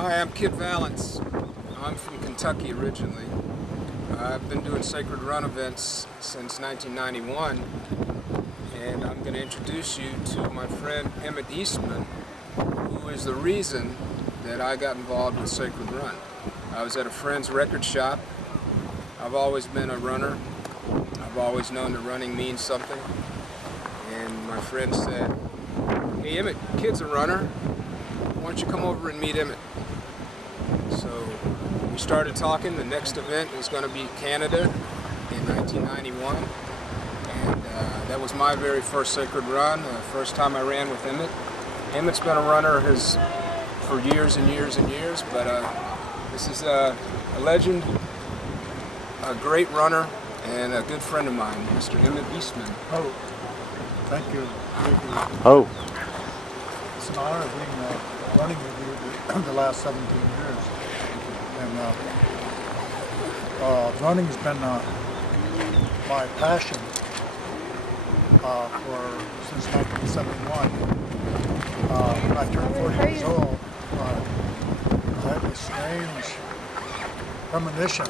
Hi, I'm Kid Valance. I'm from Kentucky originally. I've been doing Sacred Run events since 1991, and I'm going to introduce you to my friend Emmett Eastman, who is the reason that I got involved with Sacred Run. I was at a friend's record shop. I've always been a runner. I've always known that running means something. And my friend said, "Hey Emmett, Kid's a runner. Why don't you come over and meet Emmett?" So we started talking. The next event was going to be Canada in 1991. And that was my very first Sacred Run, the first time I ran with Emmett. Emmett's been a runner for years and years and years, but this is a legend, a great runner, and a good friend of mine, Mr. Emmett Eastman. Oh, thank you. Oh. It's an honor being running with you the last 17 years. And running has been my passion since 1971. When I turned 40 years old, I had this strange premonition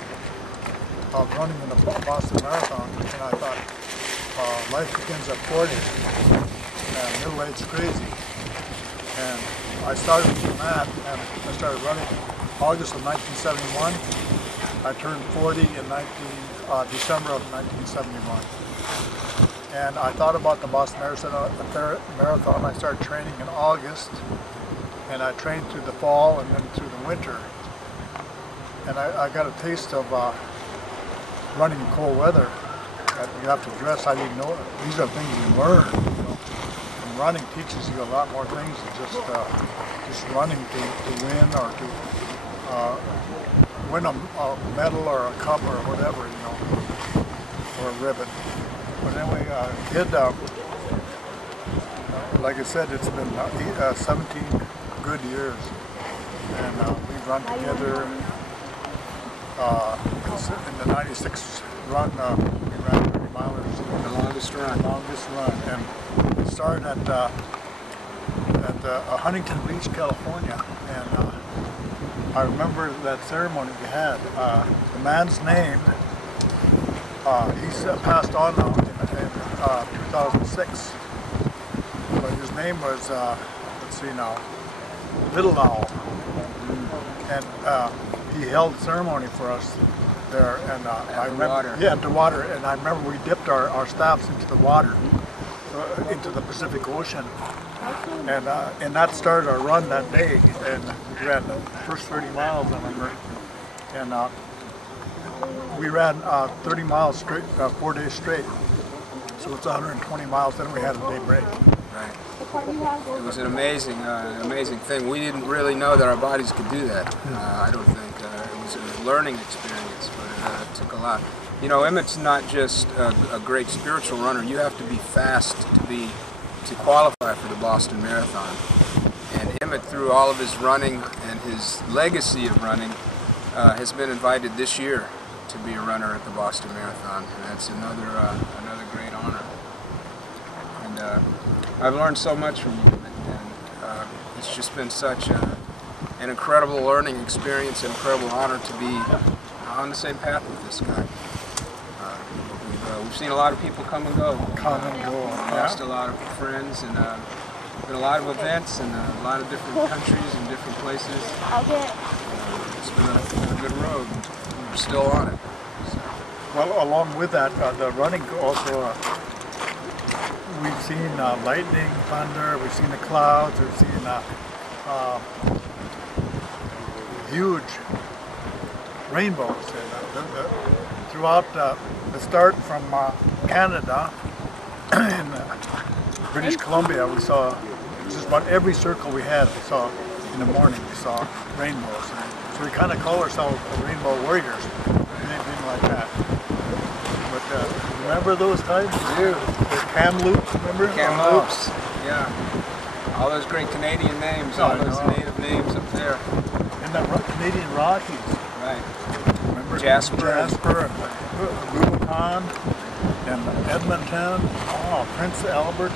of running in the Boston Marathon, and I thought, life begins at 40, and middle age crazy. And I started from that, and I started running August of 1971. I turned 40 in December of 1971. And I thought about the Boston Marathon. I started training in August, and I trained through the fall and then through the winter. And I got a taste of running in cold weather. You have to dress how you know. These are things you learn. You know? And running teaches you a lot more things than just running to win or to win a medal or a cup or whatever, you know, or a ribbon. But anyway, Kid, like I said, it's been 17 good years, and we've run together. In the 96 run, we ran 30 milers. The longest run. And we started at Huntington Beach, California. And I remember that ceremony we had. The man's name, he's passed on now in 2006. But his name was, let's see now, Little Owl. And he held the ceremony for us there, and I remember, water. Yeah, at the water, and I remember we dipped our staffs into the water, into the Pacific Ocean, and that started our run that day, and we ran the first 30 miles, I remember, and we ran 30 miles straight, 4 days straight, so it's 120 miles, then we had a day break. Right. It was an amazing thing. We didn't really know that our bodies could do that. I don't think. It was a learning experience, but it took a lot. You know, Emmett's not just a great spiritual runner. You have to be fast to qualify for the Boston Marathon. And Emmett, through all of his running and his legacy of running, has been invited this year to be a runner at the Boston Marathon, and that's another great honor. And I've learned so much from you, and it's just been such an incredible learning experience, an incredible honor to be on the same path with this guy. We've seen a lot of people come and go. Lost a lot of friends, and been a lot of events in a lot of different countries and different places. It's been a good road. We're still on it. So. Well, along with that, the running also. We've seen lightning, thunder, we've seen the clouds, we've seen huge rainbows. And, throughout the start from Canada, in British Columbia, we saw just about every circle we had, we saw in the morning, we saw rainbows. So we kind of call ourselves rainbow warriors, anything like that. But remember those times? Dude. Kamloops, remember? Kamloops, yeah. All those great Canadian names, all those native names up there. And the Canadian Rockies. Right. Remember? Jasper and Rubicon and Edmonton. Oh, Prince Albert.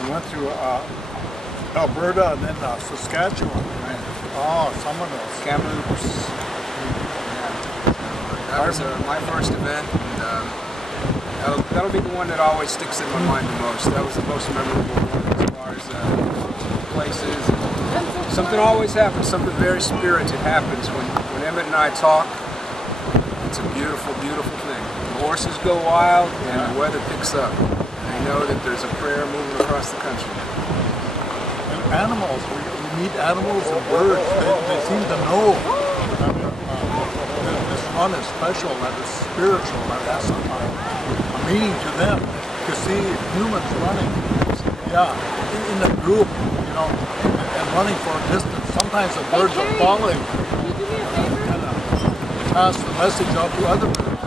We went through Alberta and then Saskatchewan. Right. Oh, someone else. Kamloops. Yeah. That was my first event, and that'll be the one that always sticks in my mind the most. That was the most memorable one as far as places. Something always happens. Something very spirited happens when Emmett and I talk. It's a beautiful, beautiful thing. The horses go wild, and the weather picks up. I know that there's a prayer moving across the country. And animals, we meet animals and birds. They seem to know. I mean, this run is special, that it's spiritual, that has a meaning to them. To see humans running, in a group, you know, and running for a distance. Sometimes the birds are following. Can you do me a favor? And pass the message out to other birds.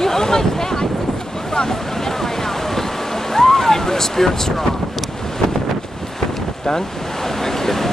You hold my hand. I see some big rocks. I'm gonna get it right now. Keeping the spirit strong. Done? Thank you.